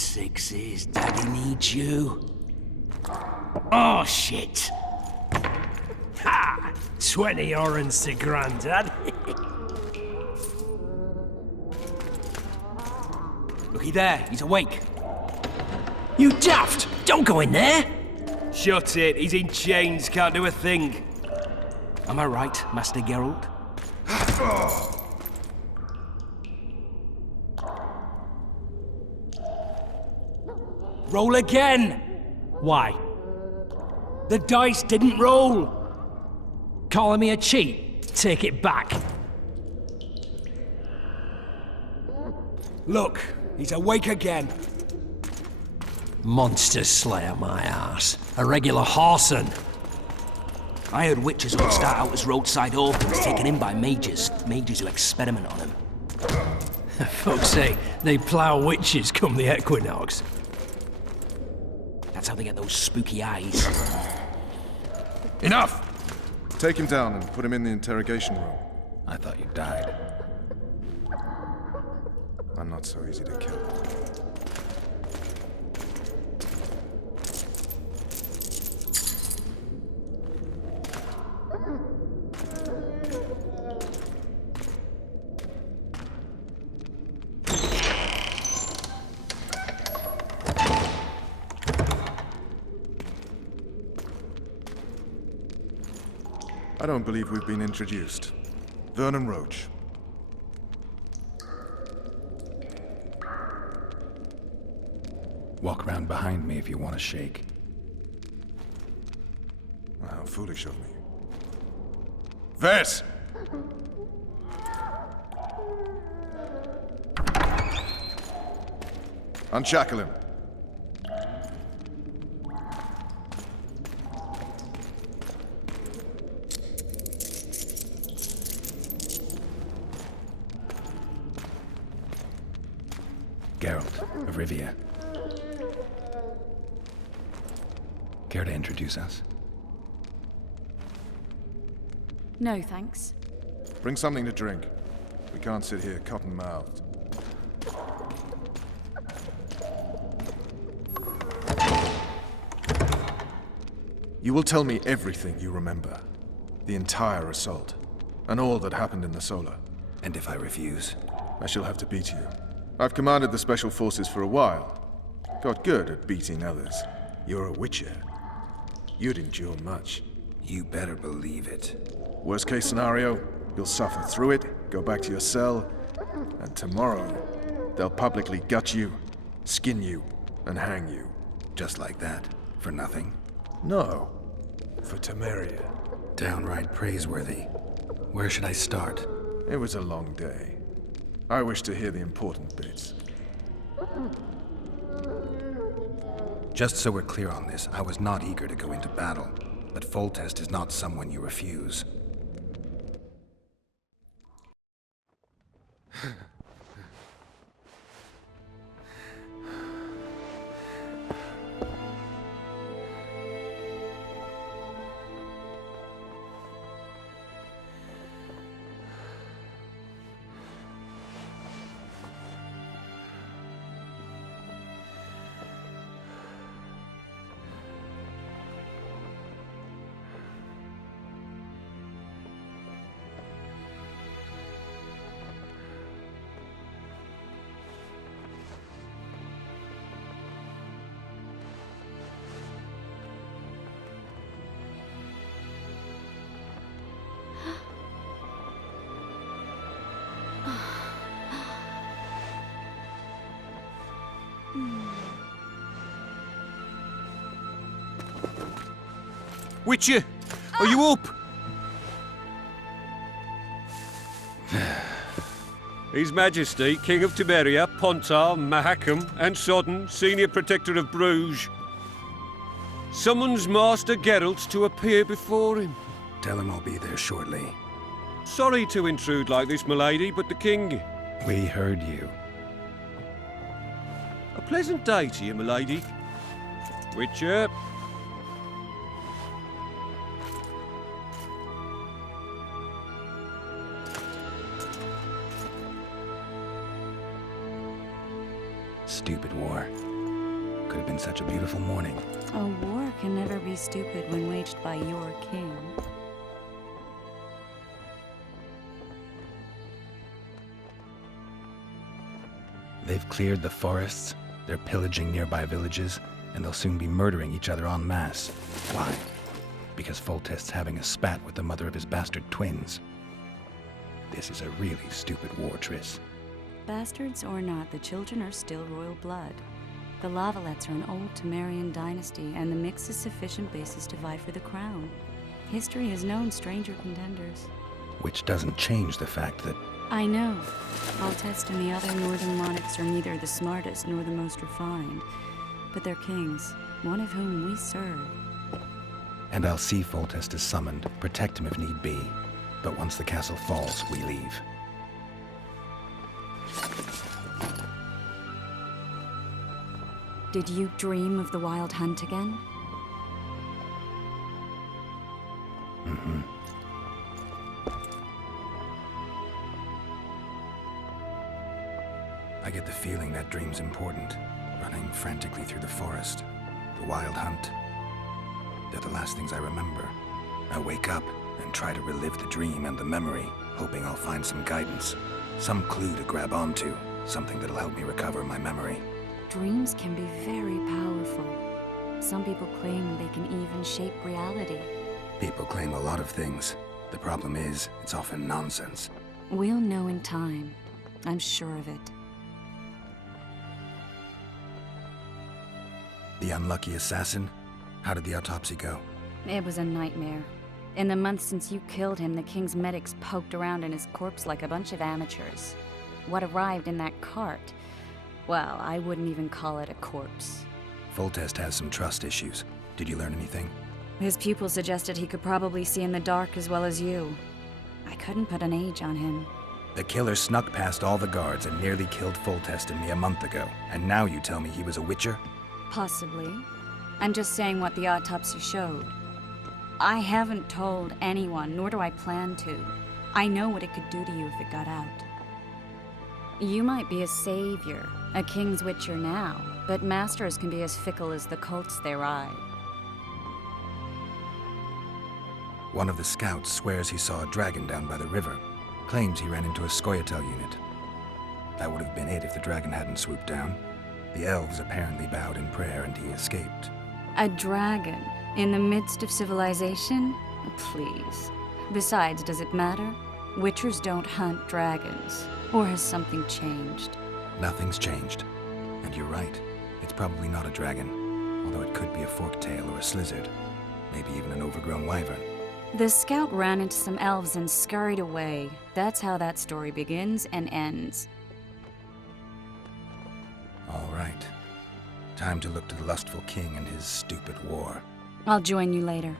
Sixes, Daddy needs you. Oh, shit. Ha! 20 orange to Grandad. Looky there, he's awake. You daft! Don't go in there! Shut it, he's in chains, can't do a thing. Am I right, Master Geralt? Roll again! Why? The dice didn't roll! Calling me a cheat? Take it back. Look, he's awake again. Monster slayer, my ass. A regular horson. I heard witches would start out as roadside orphans taken in by mages. Mages who experiment on them. Folks say they plough witches come the equinox. That's how they get those spooky eyes. Enough! Take him down and put him in the interrogation room. I thought you died. I'm not so easy to kill. I don't believe we've been introduced. Vernon Roach. Walk around behind me if you want to shake. How foolish of me. Ves! Unshackle him. Geralt of Rivia. Care to introduce us? No, thanks. Bring something to drink. We can't sit here cotton-mouthed. You will tell me everything you remember. The entire assault. And all that happened in the Solar. And if I refuse? I shall have to beat you. I've commanded the Special Forces for a while. Got good at beating others. You're a witcher. You'd endure much. You better believe it. Worst case scenario, you'll suffer through it, go back to your cell, and tomorrow, they'll publicly gut you, skin you, and hang you. Just like that? For nothing? No. For Temeria. Downright praiseworthy. Where should I start? It was a long day. I wish to hear the important bits. Just so we're clear on this, I was not eager to go into battle, but Foltest is not someone you refuse. Witcher, are you up? His Majesty, King of Temeria, Pontar, Mahakam, and Sodden, Senior Protector of Bruges, summons Master Geralt to appear before him. Tell him I'll be there shortly. Sorry to intrude like this, milady, but the King... We heard you. A pleasant day to you, milady. Witcher. Stupid war. Could have been such a beautiful morning. A war can never be stupid when waged by your king. They've cleared the forests, they're pillaging nearby villages, and they'll soon be murdering each other en masse. Why? Because Foltest's having a spat with the mother of his bastard twins. This is a really stupid war, Triss. Bastards or not, the children are still royal blood. The Lavalettes are an old Temerian dynasty, and the mix is sufficient basis to vie for the crown. History has known stranger contenders. Which doesn't change the fact that I know. Foltest and the other northern monarchs are neither the smartest nor the most refined, but they're kings, one of whom we serve. And I'll see Foltest is summoned, protect him if need be. But once the castle falls, we leave. Did you dream of the wild hunt again? Mm-hmm. I get the feeling that dream's important. Running frantically through the forest. The wild hunt. They're the last things I remember. I wake up and try to relive the dream and the memory, hoping I'll find some guidance. Some clue to grab onto. Something that'll help me recover my memory. Dreams can be very powerful. Some people claim they can even shape reality. People claim a lot of things. The problem is, it's often nonsense. We'll know in time. I'm sure of it. The unlucky assassin? How did the autopsy go? It was a nightmare. In the months since you killed him, the king's medics poked around in his corpse like a bunch of amateurs. What arrived in that cart? Well, I wouldn't even call it a corpse. Foltest has some trust issues. Did you learn anything? His pupil suggested he could probably see in the dark as well as you. I couldn't put an age on him. The killer snuck past all the guards and nearly killed Foltest and me a month ago. And now you tell me he was a witcher? Possibly. I'm just saying what the autopsy showed. I haven't told anyone, nor do I plan to. I know what it could do to you if it got out. You might be a savior, a king's witcher now, but masters can be as fickle as the colts they ride. One of the scouts swears he saw a dragon down by the river. Claims he ran into a Scoia'tael unit. That would have been it if the dragon hadn't swooped down. The elves apparently bowed in prayer and he escaped. A dragon? In the midst of civilization? Please. Besides, does it matter? Witchers don't hunt dragons. Or has something changed? Nothing's changed. And you're right. It's probably not a dragon. Although it could be a forktail or a slizzard. Maybe even an overgrown wyvern. The scout ran into some elves and scurried away. That's how that story begins and ends. All right. Time to look to the lustful king and his stupid war. I'll join you later.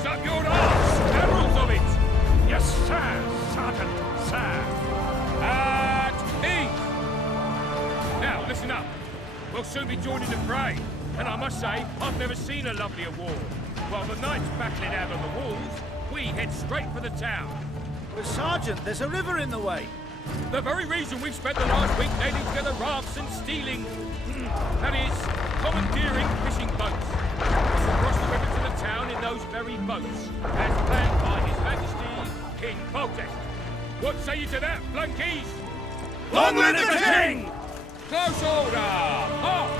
is up your arse! Barrels of it! Yes, sir, Sergeant, sir. At ease! Now, listen up. We'll soon be joining the fray. And I must say, I've never seen a lovelier war. While the knights battling out on the walls, we head straight for the town. But Sergeant, there's a river in the way. The very reason we've spent the last week nailing together rafts and stealing... that is, commandeering fishing boats. We'll cross the river to the town in those very boats, as planned by His Majesty, King Foltest. What say you to that, flunkies? Long live the King! Close order! Halt!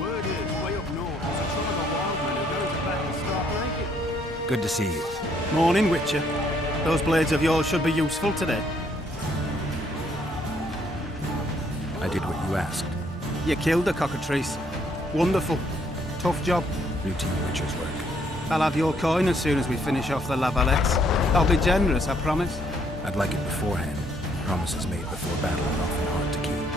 Word is, way up north, there's a tribe of wildmen who go to battle stark naked. Good to see you. Morning, Witcher. Those blades of yours should be useful today. I did what you asked. You killed the cockatrice. Wonderful. Tough job. Routine Witcher's work. I'll have your coin as soon as we finish off the Lavalettes. I'll be generous, I promise. I'd like it beforehand. Promises made before battle are often hard to keep.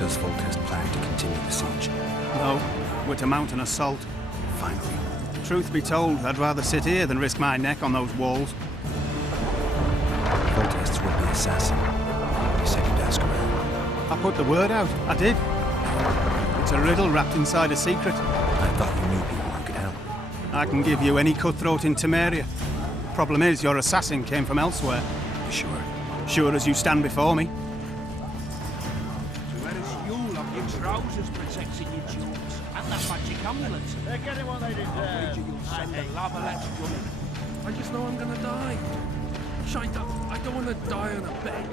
Does Foltest plan to continue the siege? No, we're to mount an assault. Finally. Truth be told, I'd rather sit here than risk my neck on those walls. Foltest's would-be assassin. You said you'd ask around. I put the word out. I did. It's a riddle wrapped inside a secret. I thought you knew people who could help. I can give you any cutthroat in Temeria. Problem is, your assassin came from elsewhere. You sure? Sure as you stand before me. You'll have your trousers protecting your jewels and that magic amulet. They're getting what they deserve. You'll send the Lavalettes running. I just know I'm gonna die. Shite, I don't want to die on a bed.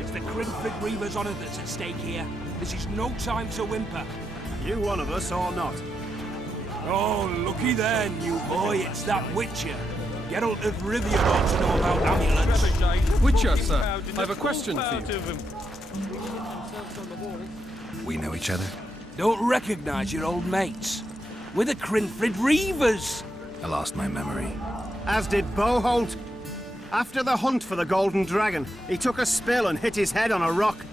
It's the Crinfrid Reaver's honour that's at stake here. This is no time to whimper. You one of us or not? Oh, looky there, new boy. It's that Witcher. Geralt of Rivia ought to know about amulets. Witcher, sir, I have a question for you. We know each other? Don't recognise your old mates. We're the Crinfrid Reavers. I lost my memory. As did Boholt. After the hunt for the Golden Dragon, he took a spill and hit his head on a rock.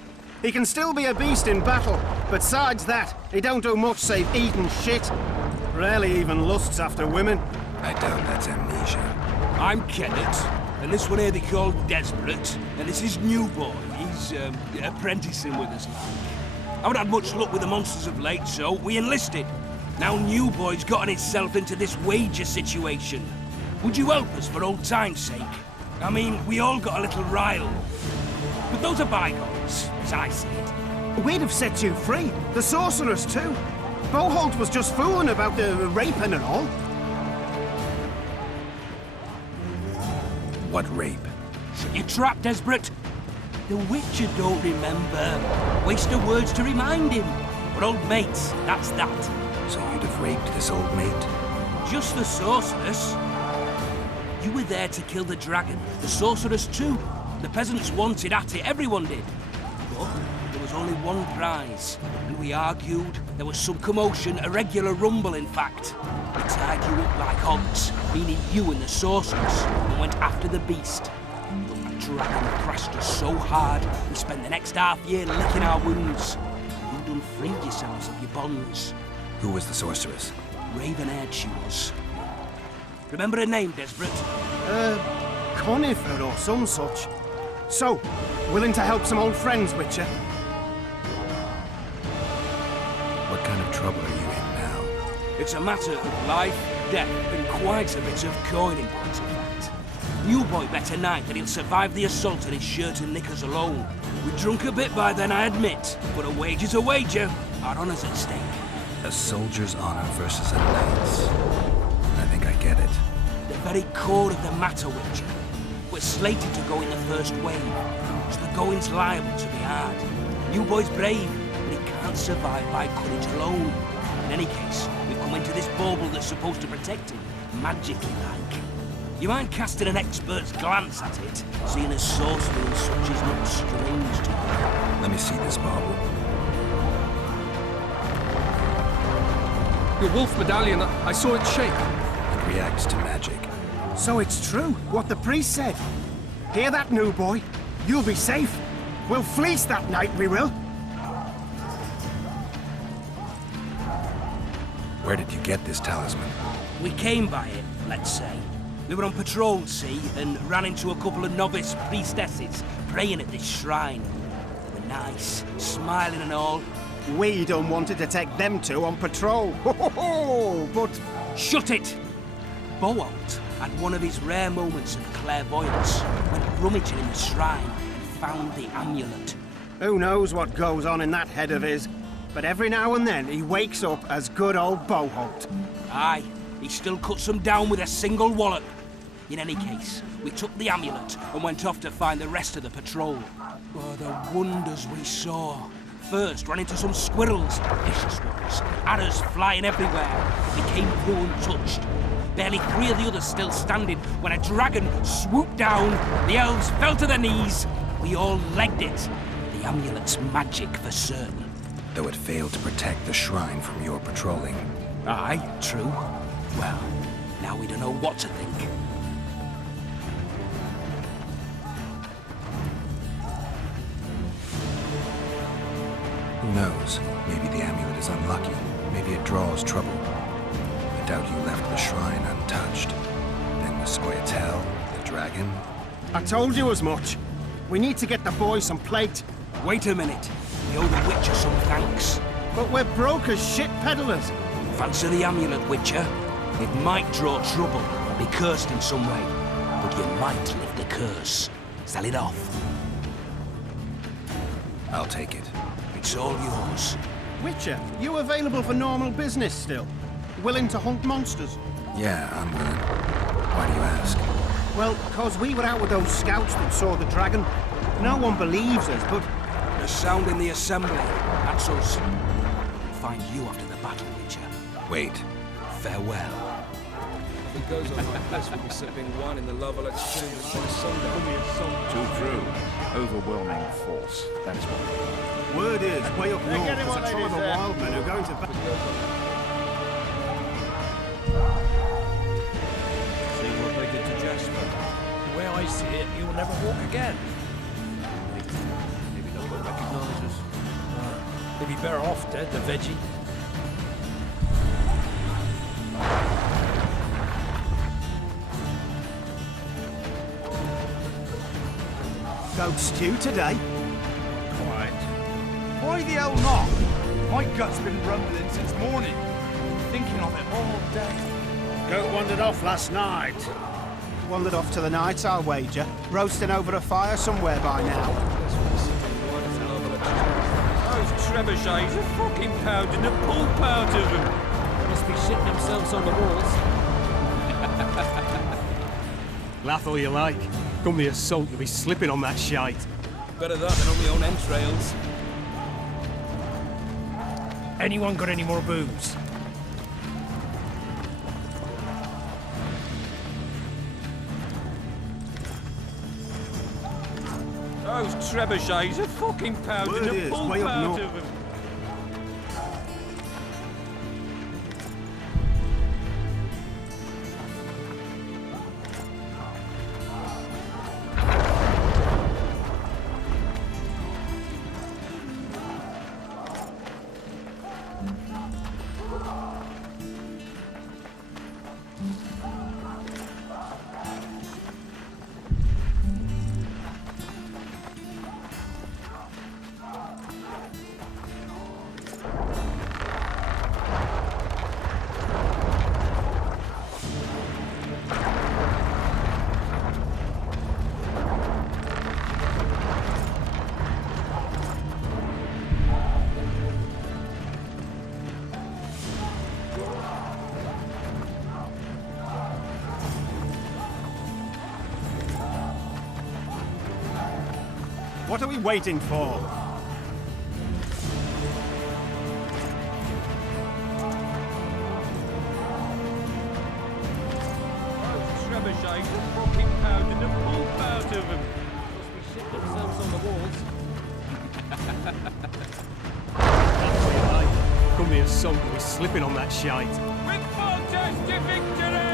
He can still be a beast in battle, but besides that, he don't do much save eat and shit. Rarely even lusts after women. I doubt that's amnesia. I'm Kenneth, and this one here they call Desperate, and this is New Boy. He's apprenticing with us. I haven't had much luck with the monsters of late, so we enlisted. Now New Boy's gotten himself into this wager situation. Would you help us for old time's sake? I mean, we all got a little riled. But those are bygones, as I see it. We'd have set you free. The sorceress too. Boholt was just fooling about the raping and all. What rape? Shut your trap, Desperate. The Witcher don't remember. Waste of words to remind him. We're old mates, that's that. So you'd have raped this old mate? Just the sorceress. You were there to kill the dragon. The sorceress too. The peasants wanted at it, everyone did. But there was only one prize. And we argued. There was some commotion, a regular rumble in fact. We tied you up like hogs, meaning you and the sorceress, and went after the beast. But the dragon crashed us so hard, we spent the next half year licking our wounds. You done freed yourselves of your bonds. Who was the sorceress? Raven-haired she was. Remember her name, Desperate? Conifer or some such. So, willing to help some old friends, Witcher? What kind of trouble are you in now? It's a matter of life, death, and quite a bit of coin in point of fact. New Boy bet tonight that he'll survive the assault in his shirt and knickers alone. We drunk a bit by then, I admit, but a wager's a wager. Our honour's at stake. A soldier's honor versus a knight's. I think I get it. The very core of the matter, Witcher. We're slated to go in the first wave, so the going's liable to be hard. New Boy's brave, but he can't survive by courage alone. In any case, we've come into this bauble that's supposed to protect him, magically like. You mind casting an expert's glance at it, seeing as sorcery and such is not strange to you? Let me see this bauble. Your wolf medallion, I saw it shake. It reacts to magic. So it's true, what the priest said. Hear that, New Boy? You'll be safe. We'll fleece that night, we will. Where did you get this talisman? We came by it, let's say. We were on patrol, see, and ran into a couple of novice priestesses praying at this shrine. They were nice, smiling and all. We done wanted to take them two on patrol. Ho, ho, ho, but Shut it! Boholt had one of his rare moments of clairvoyance, went rummaging in the shrine and found the amulet. who knows what goes on in that head of his. But every now and then he wakes up as good old Boholt. Aye, he still cuts them down with a single wallop. In any case, we took the amulet and went off to find the rest of the patrol. Oh, the wonders we saw. First, ran into some squirrels, vicious ones, arrows flying everywhere. We came through untouched. Barely 3 of the others still standing when a dragon swooped down. The elves fell to their knees. We all legged it. The amulet's magic for certain. Though it failed to protect the shrine from your patrolling. Aye, true. Well, now we don't know what to think. Who knows? Maybe the amulet is unlucky. Maybe it draws trouble. I doubt you left the shrine untouched. Then the Scoia'tael, the dragon. I told you as much. We need to get the boys some plate. Wait a minute. We owe the Witcher some thanks. But we're broke as shit peddlers. Fancy the amulet, Witcher. It might draw trouble, be cursed in some way, but you might lift the curse. Sell it off. I'll take it. It's all yours. Witcher, you available for normal business still? Willing to hunt monsters? Yeah, I'm willing. Why do you ask? Well, 'cause we were out with those scouts that saw the dragon. No one believes us, but The sound in the assembly. That's us. Find you after the battle, Witcher. Wait. Farewell. If it goes on like this, we'll be sipping wine in the Lovell Exchange by sundown. Too true. Overwhelming force. That is what. word is way up north getting there's what a they tribe of deserve. wild men who are going to... See what they did to Jasper. The way I see it, you will never walk again. Maybe no one recognises us. They'd be better off dead, the veggie. Goat stew today. Quiet. Why the hell not? My gut's been rumbling since morning. Thinking of it all day. Goat wandered off last night. Wandered off to the night, I'll wager. Roasting over a fire somewhere by now. Those trebuchets are fucking pounding the pulp out of them. Must be shitting themselves on the walls. Laugh all you like. Come the assault, you'll be slipping on that shite. Better that than on my own entrails. Anyone got any more booze? Those trebuchets are fucking pounding Word the is, pulp way up out north. of them. What are we waiting for? Those trebuchets are fucking pounding the pulp out of them. Must be shitting themselves on the walls. Laugh all you like. Come the assault, you'll be slipping on that shite. With Foltest to victory!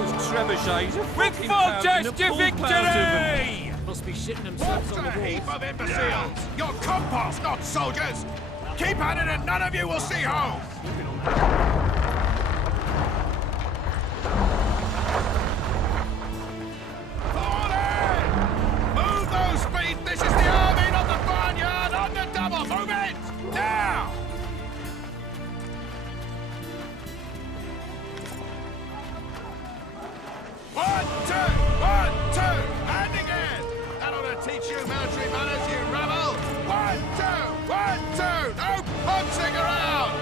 Those trebuchets are With fucking pounding Foltest the to pulp out of them. victory! Must be shitting themselves on the walls. Heap of imbeciles! You're compost, not soldiers! Keep at it and none of you will see home! Fall in! Move those feet! This is the army, not the barnyard! On the double! Move it! Now! One, two! And again! That ought to teach you military manners, you rebel! 1, 2! No punching around!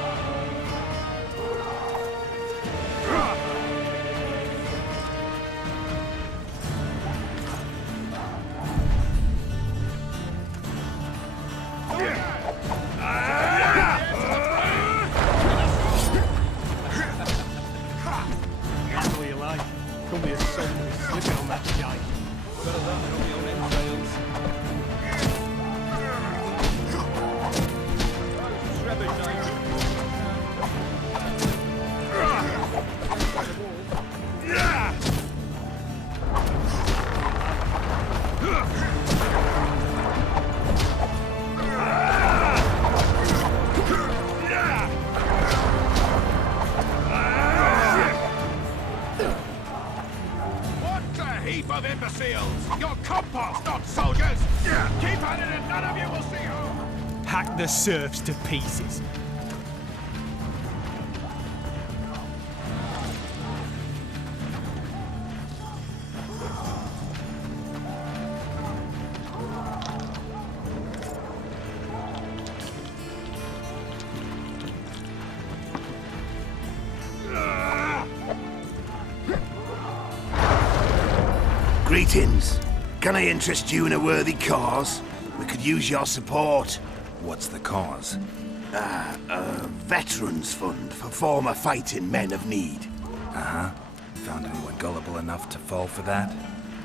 That's what you like. Come here, son. Slipping on that shite. Better that than on the old entrails. What a heap of imbeciles! You're compost, not soldiers! Keep at it and none of you will see home! Hack the serfs to pieces. Greetings. Can I interest you in a worthy cause? We could use your support. What's the cause? A veterans fund for former fighting men of need. Uh-huh. Found anyone gullible enough to fall for that?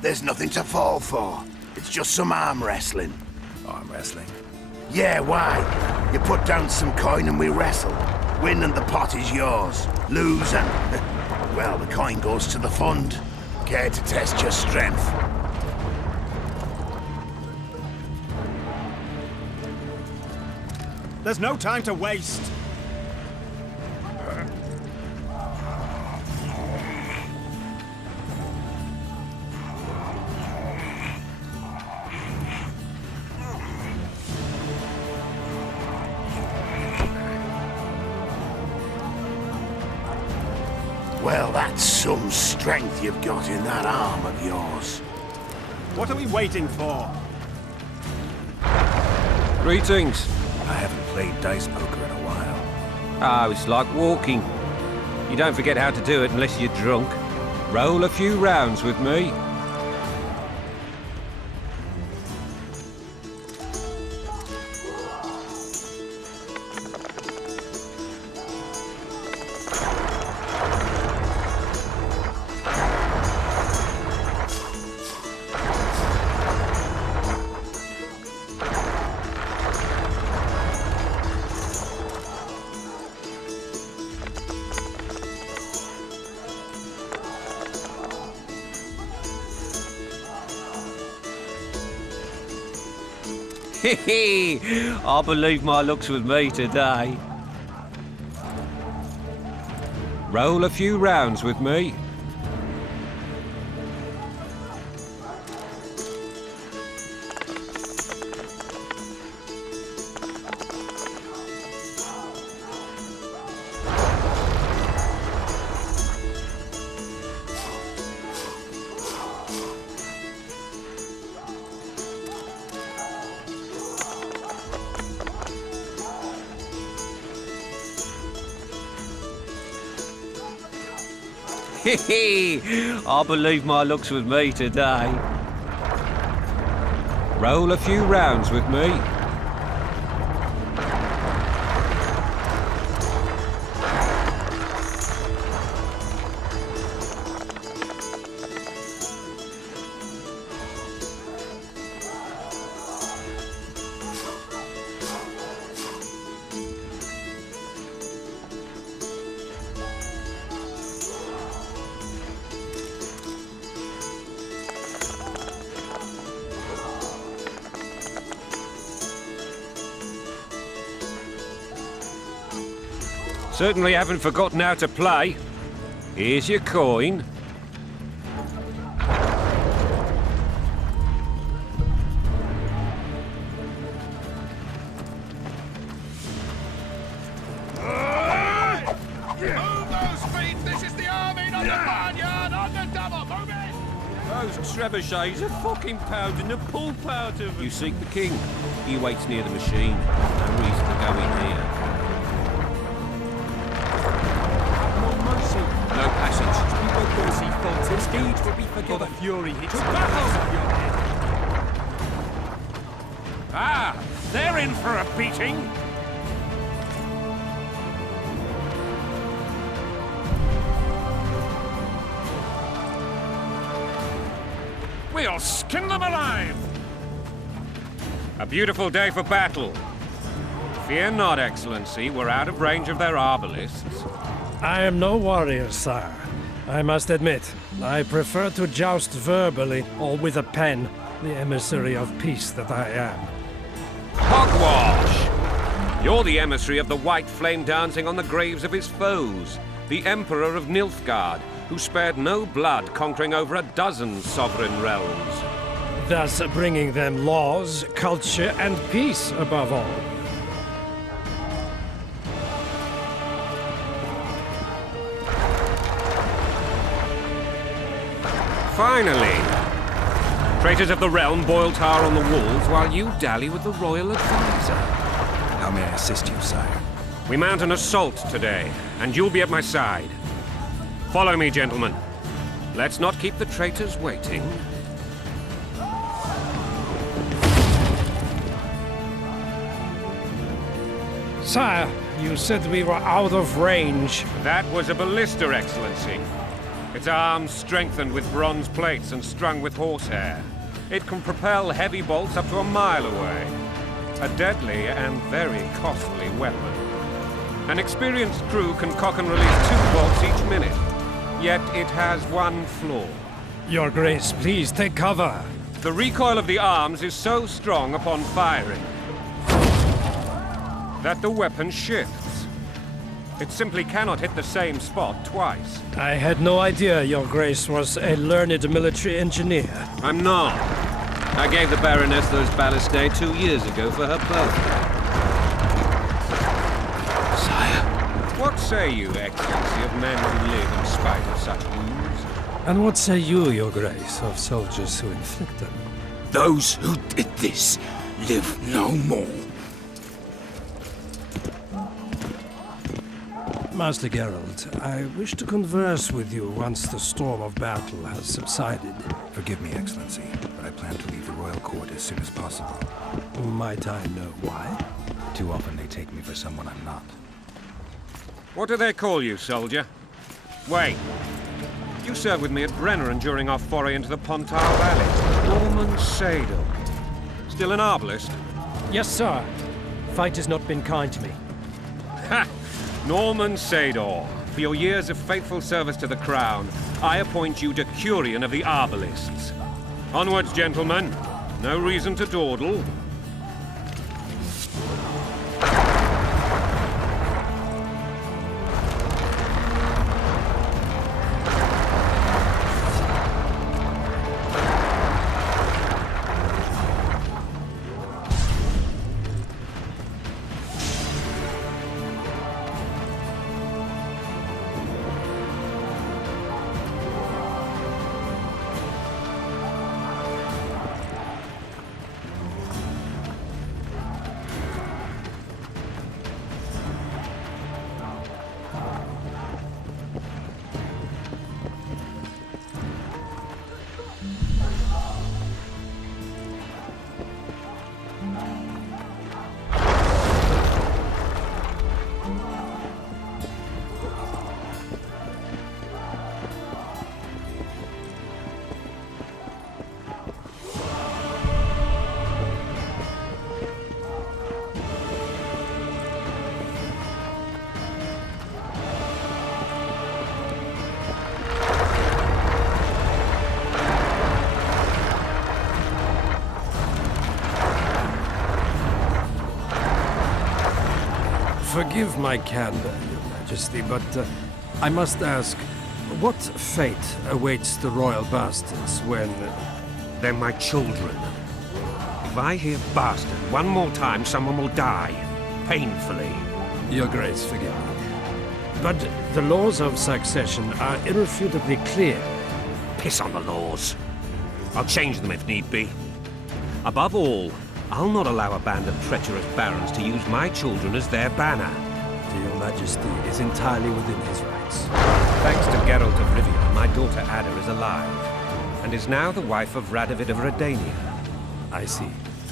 There's nothing to fall for. It's just some arm wrestling. Arm wrestling? Yeah, why? You put down some coin and we wrestle. Win and the pot is yours. Lose and... well, the coin goes to the fund. Care to test your strength? There's no time to waste. Well, that's some strength you've got in that arm of yours. What are we waiting for? Greetings. I haven't played dice poker in a while. Ah, it's like walking. You don't forget how to do it unless you're drunk. Roll a few rounds with me. I believe my luck's with me today. Roll a few rounds with me. I believe my luck's with me today. Roll a few rounds with me. Certainly haven't forgotten how to play. Here's your coin. Move those feet! This is the army, not the barnyard! On the double! Move it! Those trebuchets are fucking pounding the pulp out of them. You seek the king. He waits near the machine. No reason to go in here. No mercy. No passage. We won't go see Foltest. Deeds will be forgiven. For the fury hits To the battle! base of your head. Ah, they're in for a beating. We'll skin them alive. A beautiful day for battle. Fear not, Excellency. We're out of range of their arbalists. I am no warrior, sire. I must admit, I prefer to joust verbally or with a pen, the emissary of peace that I am. Hogwash! You're the emissary of the white flame dancing on the graves of his foes, the Emperor of Nilfgaard, who spared no blood conquering over a dozen sovereign realms. Thus bringing them laws, culture, and peace above all. Finally! Traitors of the realm boil tar on the walls while you dally with the royal advisor. How may I assist you, sire? We mount an assault today, and you'll be at my side. Follow me, gentlemen. Let's not keep the traitors waiting. Sire, you said we were out of range. That was a ballista, Excellency. Its arms strengthened with bronze plates and strung with horsehair. It can propel heavy bolts up to a mile away. A deadly and very costly weapon. An experienced crew can cock and release 2 bolts each minute. Yet it has one flaw. Your Grace, please take cover. The recoil of the arms is so strong upon firing that the weapon shifts. It simply cannot hit the same spot twice. I had no idea Your Grace was a learned military engineer. I'm not. I gave the Baroness those ballistae 2 years ago for her birthday. Sire. What say you, Excellency, of men who live in spite of such wounds? And what say you, Your Grace, of soldiers who inflict them? Those who did this live no more. Master Geralt, I wish to converse with you once the storm of battle has subsided. Forgive me, Excellency, but I plan to leave the royal court as soon as possible. Might I know why? Too often they take me for someone I'm not. What do they call you, soldier? Wait. You served with me at Brenneran during our foray into the Pontar Valley. Norman Sadel. Still an arbalist? Yes, sir. Fate has not been kind to me. Ha! Norman Sador, for your years of faithful service to the crown, I appoint you Decurion of the Arbalists. Onwards, gentlemen. No reason to dawdle. Forgive my candor, Your Majesty, but I must ask, what fate awaits the royal bastards when... They're my children. If I hear bastard one more time, someone will die. Painfully. Your Grace, forgive me. But the laws of succession are irrefutably clear. Piss on the laws. I'll change them if need be. Above all, I'll not allow a band of treacherous barons to use my children as their banner. Your Majesty is entirely within his rights. Thanks to Geralt of Rivia, my daughter Ada is alive, and is now the wife of Radovid of Redania. I see.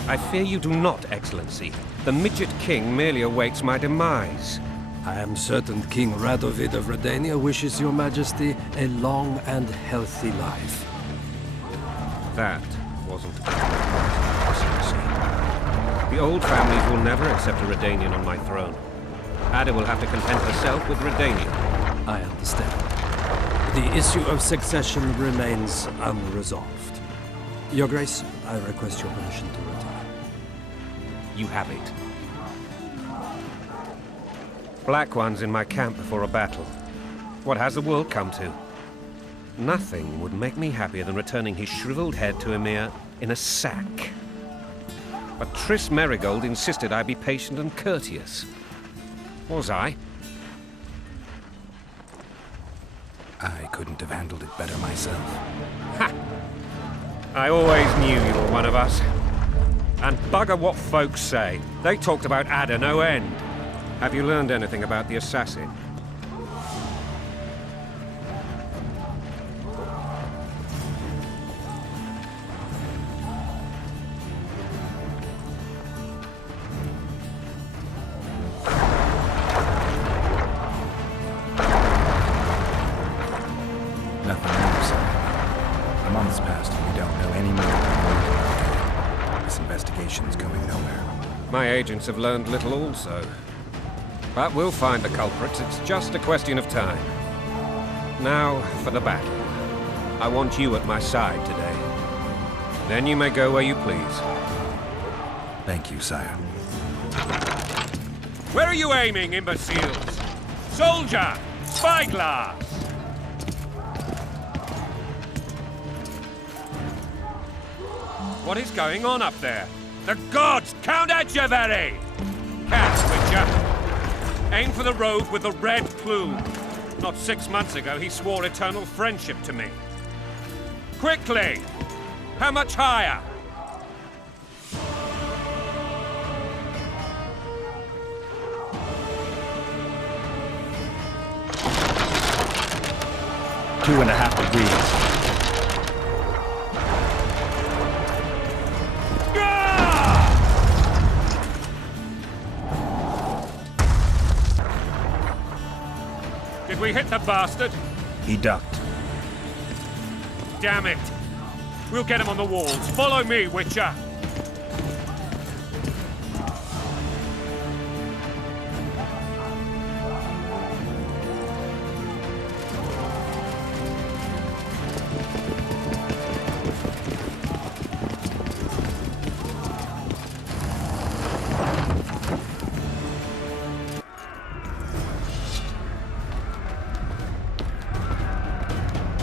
I fear you do not, Excellency. The midget king merely awaits my demise. I am certain King Radovid of Redania wishes your Majesty a long and healthy life. That wasn't Excellency. The old families will never accept a Redanian on my throne. Ada will have to content herself with Redania. I understand. The issue of succession remains unresolved. Your Grace, I request your permission to retire. You have it. Black One's in my camp before a battle. What has the world come to? Nothing would make me happier than returning his shriveled head to Emir in a sack. But Triss Merigold insisted I be patient and courteous. Was I? I couldn't have handled it better myself. Ha! I always knew you were one of us. And bugger what folks say. They talked about Ada no end. Have you learned anything about the assassin? Nothing new, sir. A month's passed and we don't know any more than this investigation's going nowhere. My agents have learned little also. But we'll find the culprits. It's just a question of time. Now, for the battle. I want you at my side today. Then you may go where you please. Thank you, sire. Where are you aiming, imbeciles? Soldier! Spyglass! What is going on up there? The gods! Count Etcheverry! Cast, Witcher! Aim for the rogue with the red plume. Not 6 months ago, he swore eternal friendship to me. Quickly! How much higher? Two and a half degrees. Did we hit the bastard? He ducked. Damn it! We'll get him on the walls. Follow me, Witcher!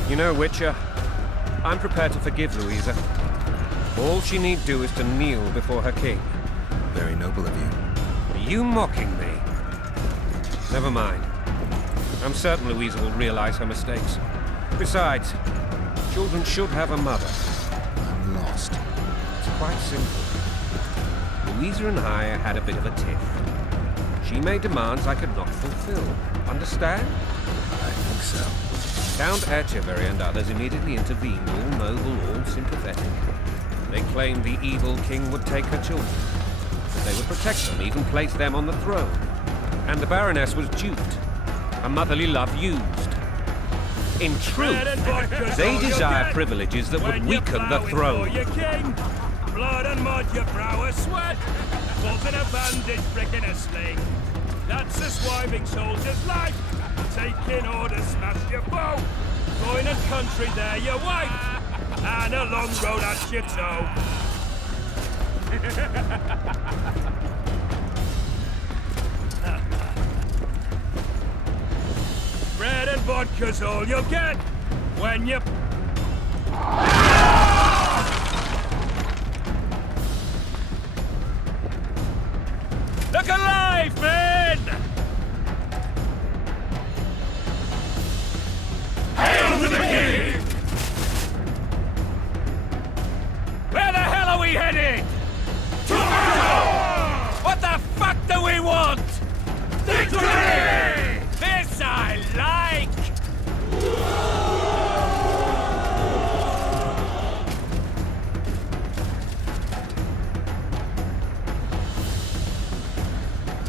You know, Witcher, I'm prepared to forgive Louisa. All she need do is to kneel before her king. Very noble of you. Are you mocking me? Never mind. I'm certain Louisa will realize her mistakes. Besides, children should have a mother. I'm lost. It's quite simple. Louisa and I had a bit of a tiff. She made demands I could not fulfill. Understand? I think so. Count Etcheverry and others immediately intervened, all noble, all sympathetic. They claimed the evil king would take her children, that they would protect them, even place them on the throne. And the Baroness was duped, her motherly love used. In truth, they desire privileges that would weaken the throne. Blood and mud, your prowess sweat. Bolt in a bandage, brick in a sling. That's a swiving soldier's life. Taking orders, smash your bow. Going and country, there your wife. And a long road at your toe. Bread and vodka's all you'll get when you... Look alive, men! Hail to the king! Where the hell are we headed? What the fuck do we want? Victory! This I like!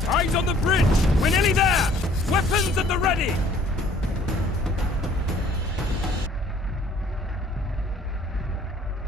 Eyes on the bridge! We're nearly there! Weapons at the ready!